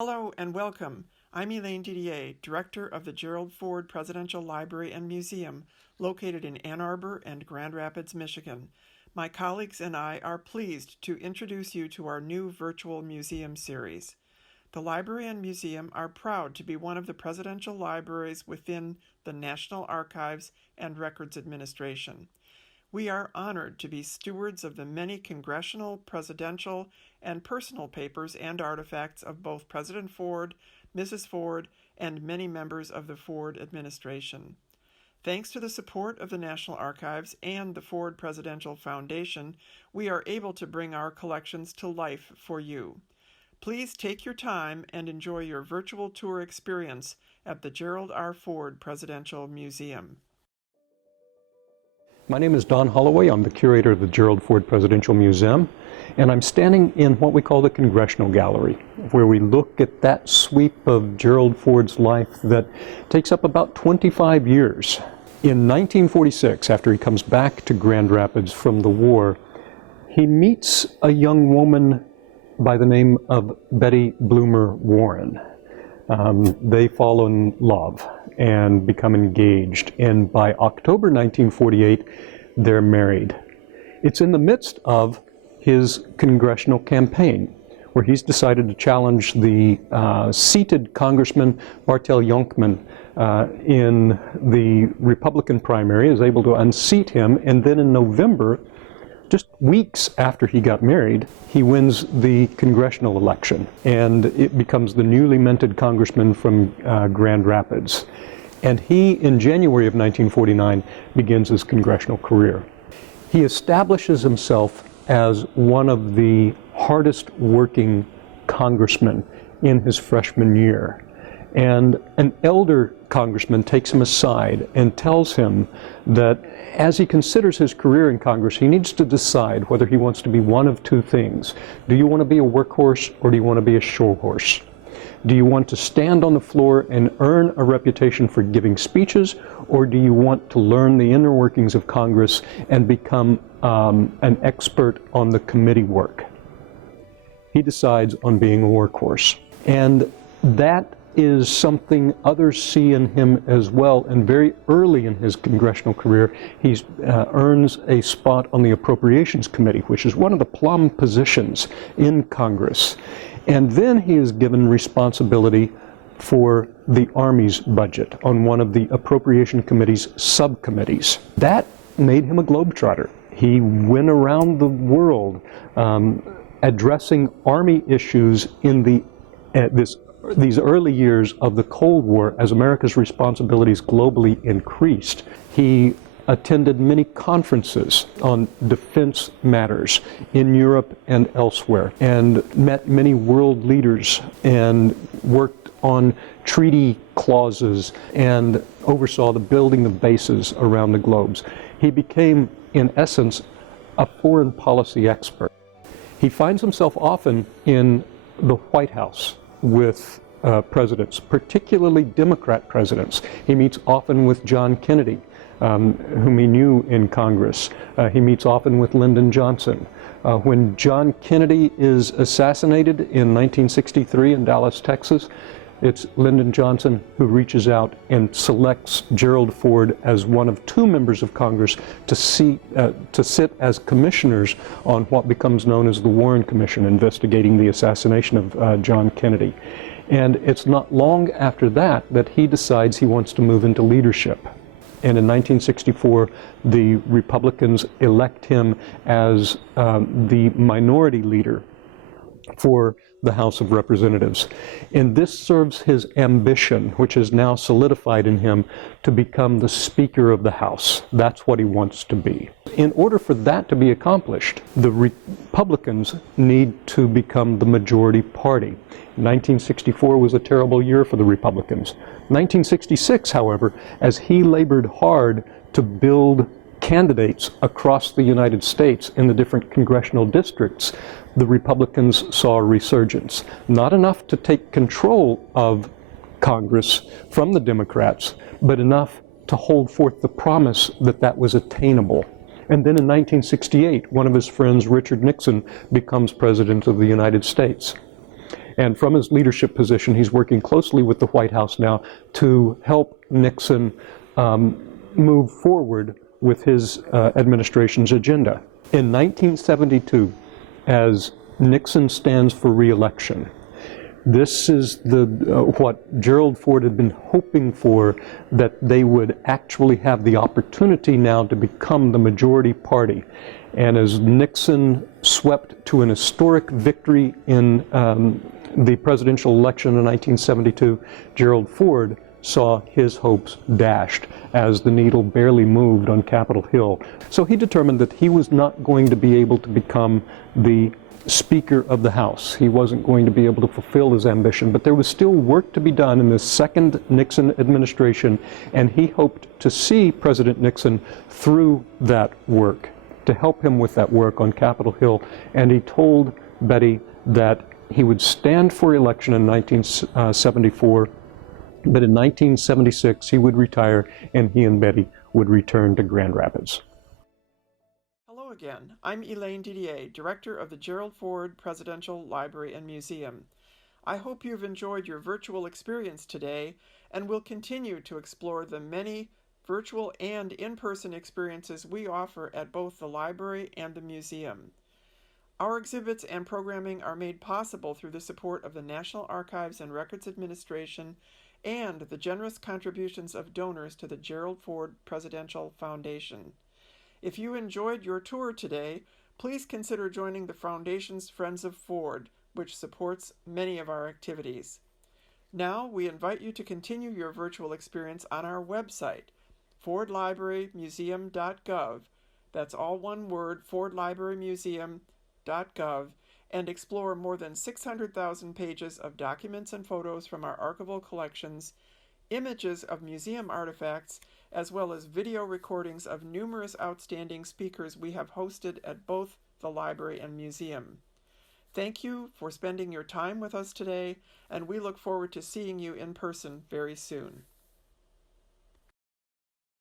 Hello and welcome. I'm Elaine Didier, Director of the Gerald Ford Presidential Library and Museum, located in Ann Arbor and Grand Rapids, Michigan. My colleagues and I are pleased to introduce you to our new virtual museum series. The library and museum are proud to be one of the presidential libraries within the National Archives and Records Administration. We are honored to be stewards of the many congressional, presidential, and personal papers and artifacts of both President Ford, Mrs. Ford, and many members of the Ford administration. Thanks to the support of the National Archives and the Ford Presidential Foundation, we are able to bring our collections to life for you. Please take your time and enjoy your virtual tour experience at the Gerald R. Ford Presidential Museum. My name is Don Holloway. I'm the curator of the Gerald Ford Presidential Museum, and I'm standing in what we call the Congressional Gallery, where we look at that sweep of Gerald Ford's life that takes up about 25 years. In 1946, after he comes back to Grand Rapids from the war, he meets a young woman by the name of Betty Bloomer Warren. They fall in love and become engaged, and by October 1948, they're married. It's in the midst of his congressional campaign, where he's decided to challenge the seated Congressman Bartel Yonkman in the Republican primary, is able to unseat him, and then in November, just weeks after he got married, he wins the congressional election, and it becomes the newly minted congressman from Grand Rapids. And he, in January of 1949, begins his congressional career. He establishes himself as one of the hardest working congressmen in his freshman year. And an elder congressman takes him aside and tells him that as he considers his career in Congress, he needs to decide whether he wants to be one of two things. Do you want to be a workhorse, or do you want to be a show horse? Do you want to stand on the floor and earn a reputation for giving speeches, or do you want to learn the inner workings of Congress and become an expert on the committee work? He decides on being a workhorse. And that is something others see in him as well. And very early in his congressional career, he earns a spot on the Appropriations Committee, which is one of the plum positions in Congress. And then he is given responsibility for the Army's budget on one of the Appropriation Committee's subcommittees. That made him a globetrotter. He went around the world addressing Army issues in these early years of the Cold War as America's responsibilities globally increased. He attended many conferences on defense matters in Europe and elsewhere, and met many world leaders and worked on treaty clauses and oversaw the building of bases around the globe. He became, in essence, a foreign policy expert. He finds himself often in the White House with presidents, particularly Democrat presidents. He meets often with John Kennedy, whom he knew in Congress. He meets often with Lyndon Johnson. When John Kennedy is assassinated in 1963 in Dallas, Texas, it's Lyndon Johnson who reaches out and selects Gerald Ford as one of two members of Congress to sit as commissioners on what becomes known as the Warren Commission, investigating the assassination of John Kennedy. And it's not long after that that he decides he wants to move into leadership. And in 1964, the Republicans elect him as the minority leader for the House of Representatives. And this serves his ambition, which is now solidified in him, to become the Speaker of the House. That's what he wants to be. In order for that to be accomplished, the Republicans need to become the majority party. 1964 was a terrible year for the Republicans. 1966, however, as he labored hard to build candidates across the United States in the different congressional districts, the Republicans saw a resurgence. Not enough to take control of Congress from the Democrats, but enough to hold forth the promise that that was attainable. And then in 1968, one of his friends, Richard Nixon, becomes President of the United States. And from his leadership position, he's working closely with the White House now to help Nixon move forward with his administration's agenda. In 1972, as Nixon stands for re-election, this is what Gerald Ford had been hoping for, that they would actually have the opportunity now to become the majority party. And as Nixon swept to an historic victory in the presidential election in 1972, Gerald Ford saw his hopes dashed as the needle barely moved on Capitol Hill. So he determined that he was not going to be able to become the Speaker of the House. He wasn't going to be able to fulfill his ambition, but there was still work to be done in the second Nixon administration, and he hoped to see President Nixon through that work, to help him with that work on Capitol Hill. And he told Betty that he would stand for election in 1974, but in 1976 he would retire, and he and Betty would return to Grand Rapids. Hello again. I'm Elaine Didier, Director of the Gerald Ford Presidential Library and Museum. I hope you've enjoyed your virtual experience today and will continue to explore the many virtual and in-person experiences we offer at both the library and the museum. Our exhibits and programming are made possible through the support of the National Archives and Records Administration and the generous contributions of donors to the Gerald Ford Presidential Foundation. If you enjoyed your tour today, please consider joining the Foundation's Friends of Ford, which supports many of our activities. Now, we invite you to continue your virtual experience on our website, fordlibrarymuseum.gov. That's all one word, fordlibrarymuseum.gov, and explore more than 600,000 pages of documents and photos from our archival collections, images of museum artifacts, as well as video recordings of numerous outstanding speakers we have hosted at both the library and museum. Thank you for spending your time with us today, and we look forward to seeing you in person very soon.